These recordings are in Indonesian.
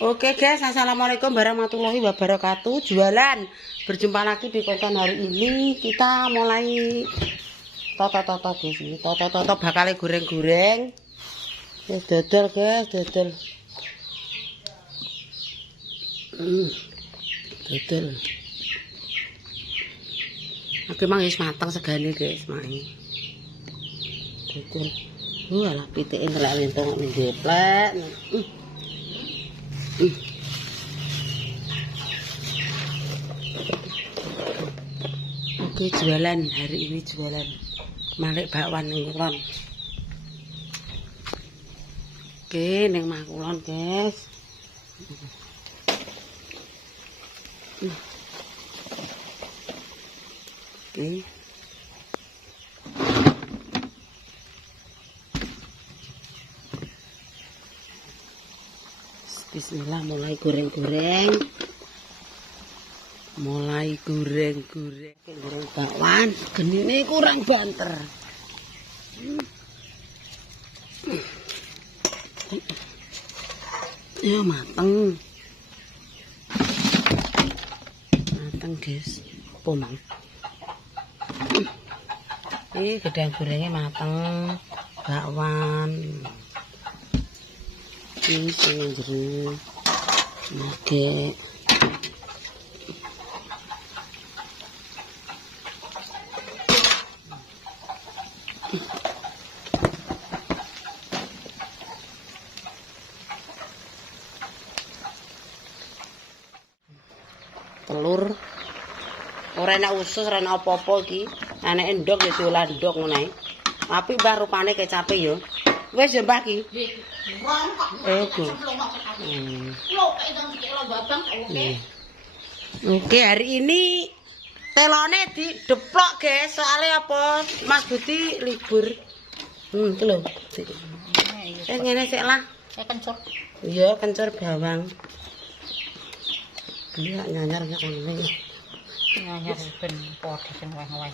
Oke guys, assalamualaikum warahmatullahi wabarakatuh. Jualan. Berjumpa lagi di konten hari ini. Kita mulai toto-toto guys. Toto-toto bakal goreng-goreng. Ya dodol guys, dodol. Dodol. Oke mang wis mateng segane guys, mai. Dodol. Alah pitike ngelak entung ning geplek. Oke jualan hari ini jualan Malik bakwan ning kulon. Oke ning Makulon guys. Oke. Bismillah mulai goreng-goreng. Mulai goreng-goreng. Goreng bakwan, genine kurang banter. Ya mateng. Mateng guys. Apa mang? Ini gedang gorengnya mateng. Bakwan. Ini sing jero. Oke. Telur ora enak usus, ora enak apa-apa iki. Anake ndok ya dolan ndok ngono ae. Tapi mbah rupane kecape ya. Wis ya mbah iki. Nggih. Oke, hari ini telone dideplok guys, soalnya apa? Mas Budi libur. Iki lho. Ngene sik lah. Kencur. Iya, kencur bawang. Iya, nyanyar ngene. Nyanyar ben padha sing weh-weh.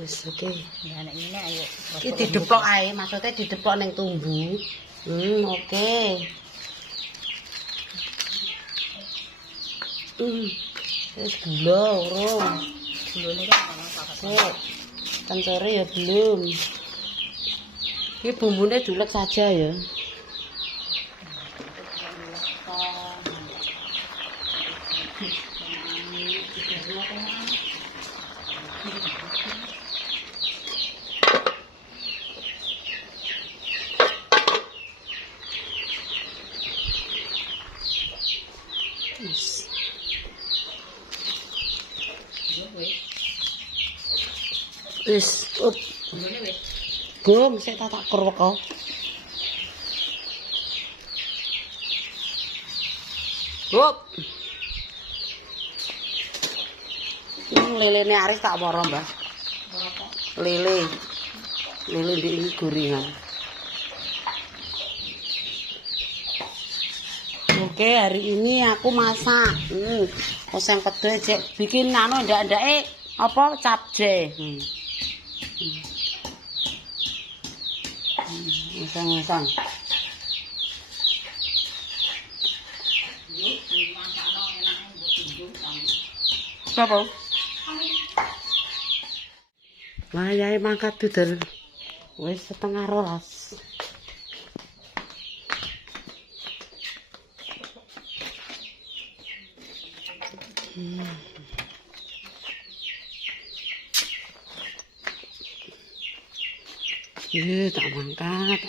Wis oke. Ya nek ngene ayo. Iki dideplok ae, maksudnya dideplok ning tumbu. Oke. Wis gula urung. Gulane kan ana apa-apa. Kencure ya belum. Iki bumbune diulek saja ya. Wis, up. Gum, sik tak kerwek kok. Up. Lelene Aris tak waro, Mbah. Lele. Lele di gorengan. Oke, hari ini aku masak. Oseng pedo cek bikin anu ndak-ndake apa capje. Masang-masang. Apa? Wayahe mangkat dudel. Wis 11:30. Tak mangkat,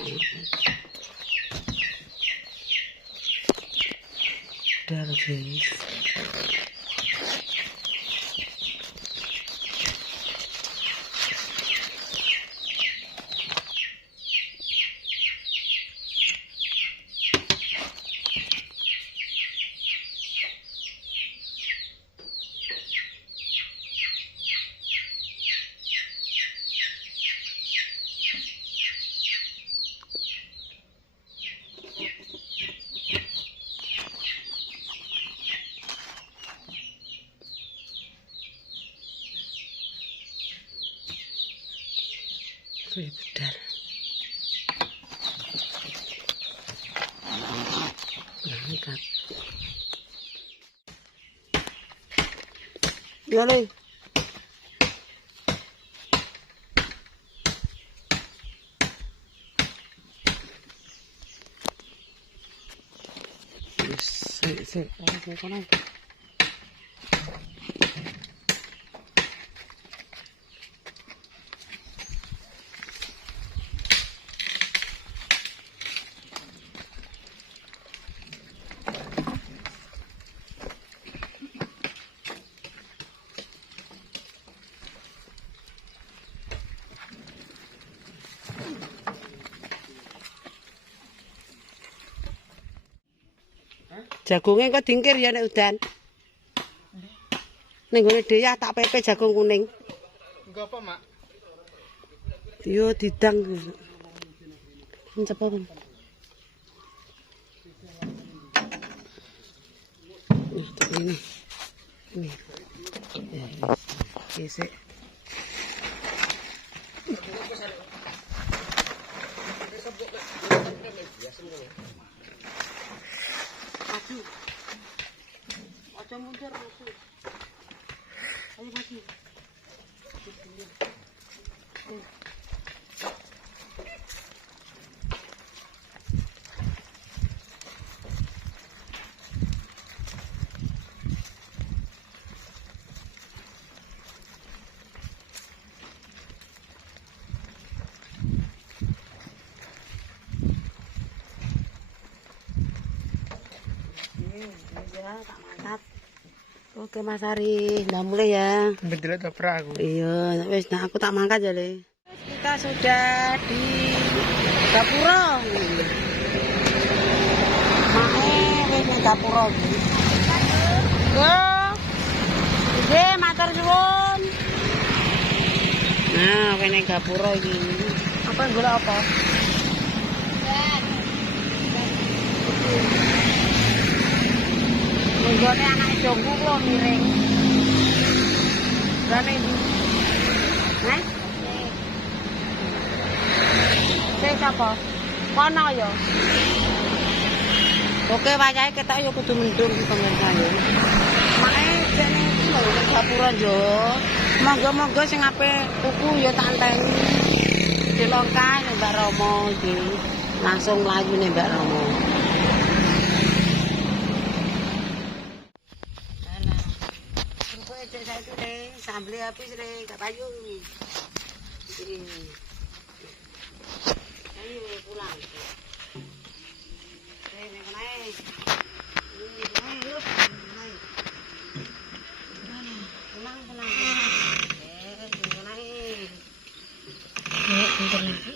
Udah guys. Wih, bedar. Berangkat. Ya le. Sik, ora kono. Jagungnya kok dingkir ya nek udan. Ning gone Deyah tak pepe jagung kuning. Enggak apa, Mak? Yo didang. Cepet. Ini. Ini. Sik. Maju. Aja mundur maju. Ayo maju. Ya, tak mantap. Oke Mas Ari, udah mulai ya. Betul tak pernah aku. Iya, wis nah aku tak mangkat ya, Le. Kita sudah di Gapura. Mae wis nang Gapura iki. Yo. Nggih, matur suwun. Nah, kene Gapura iki. Apa golek apa? Nggone anak jongku kok miring. Gane iki. Hah? Sing sapa? Kono ya. Oke, wayahe ketok ya kudu mendung iki pemirsa ya. Make jane iki lho Gapura yo. Monggo-monggo sing ape tuku ya tak enteni. Dilongkai Mbak Romo iki. Langsung mlayu nih Mbak Romo. Sambel habis le, gak payu. Ayo pulang. Nek naik. Pulang. Naik. Bentar lagi.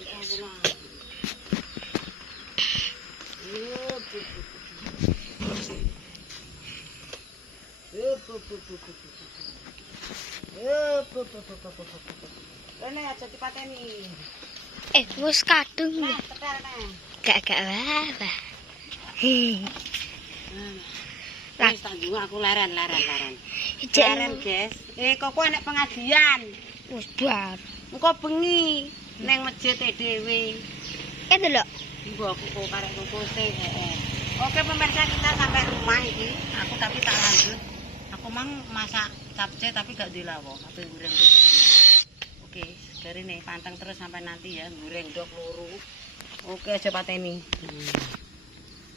Rene aja dipateni. Wis kadung. Nah, tekan nek. Gak apa-apa. Wis tak njung aku leren. Leren, guys. Kok enek pengajian. Wis bar. Engko bengi ning masjid dhewe. Delok. Mbok aku kok karek ngukuse. Oke pemirsa, kita sampai rumah iki. Aku tapi tak lanjut. Aku mang masak capcay tapi gak dilawo, tapi goreng dok. Oke, dari nih pantang terus sampai nanti ya, goreng dok loro. Oke, aja pateni.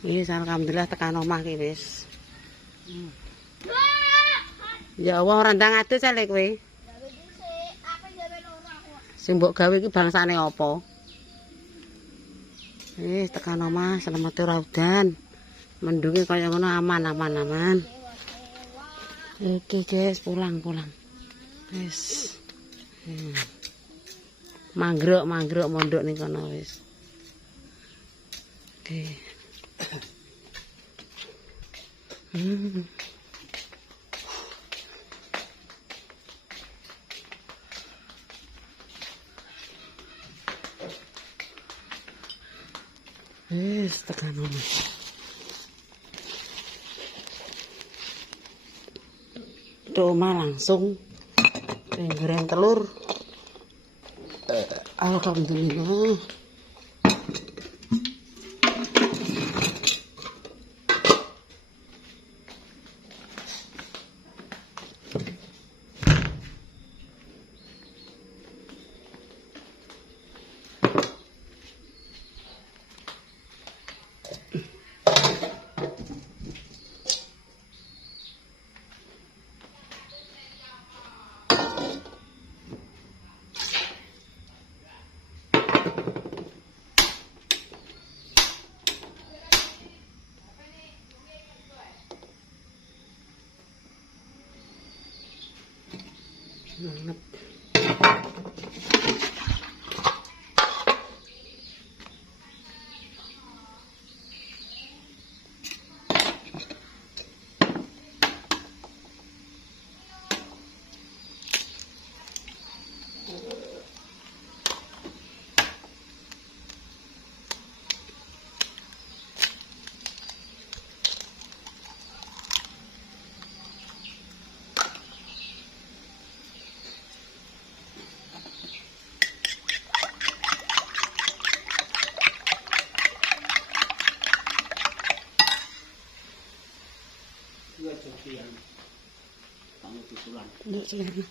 Ini alhamdulillah tekan omah ki wis. Ya Allah ora ndang adus ale kowe. Sing mbok gawe iki bangsane apa? Wis tekan omah, selamat ora udan. Mendunge kaya ngono aman. Oke guys, pulang. Wis. Manggruk mondok ning kono wis. Oke. Wis tekan omah. Omah langsung goreng telur. Alhamdulillah. Banget. Nduk sini.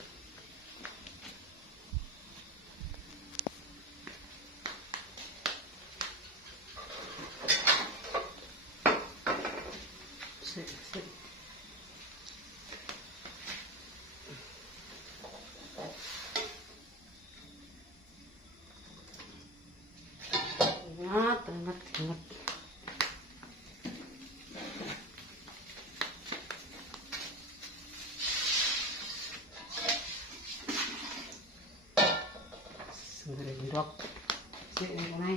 Sik. Banget. Sendok. Sik ngene.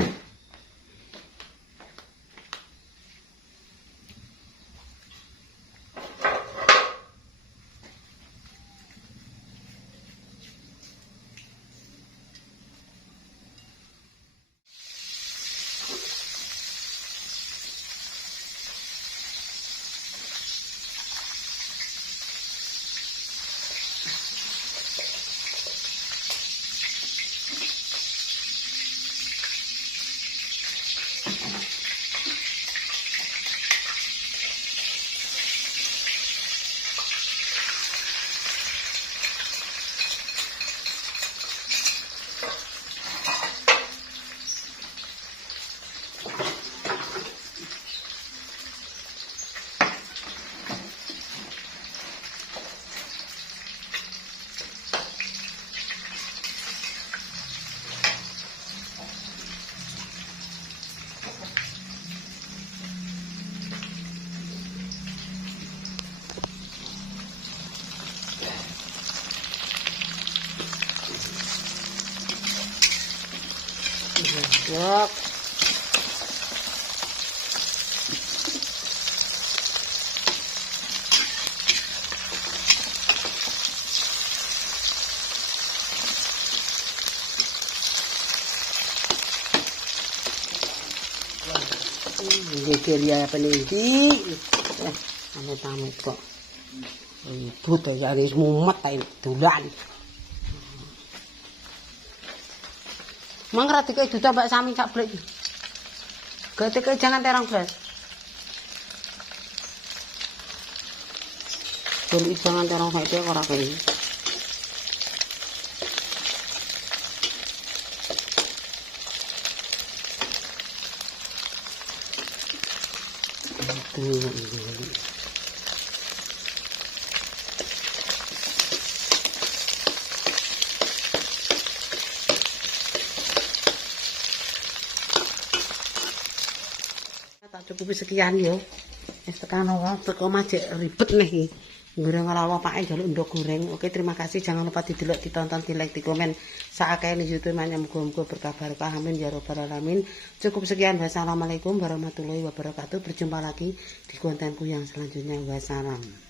Ndok. Geger ya peniki. Amit-amit kok. Ribut ya wis mumet ae dolan. Mang rati kaya duta Mbak Sami sak blek. Gate kaya jangan terang blas. Dulu jangan terang kaya ora kaya. Tak cukupi sekian yo. Wis tekan teko majek ribet nih iki. Goreng rawa pake njaluk ndok goreng. Oke, terima kasih. Jangan lupa didelok, ditonton, di-like, di-komen. Saakeh ning YouTube manya muga-muga berkah barokah. Amin ya rabbal alamin. Cukup sekian. Wassalamualaikum warahmatullahi wabarakatuh. Berjumpa lagi di kontenku yang selanjutnya. Wassalam.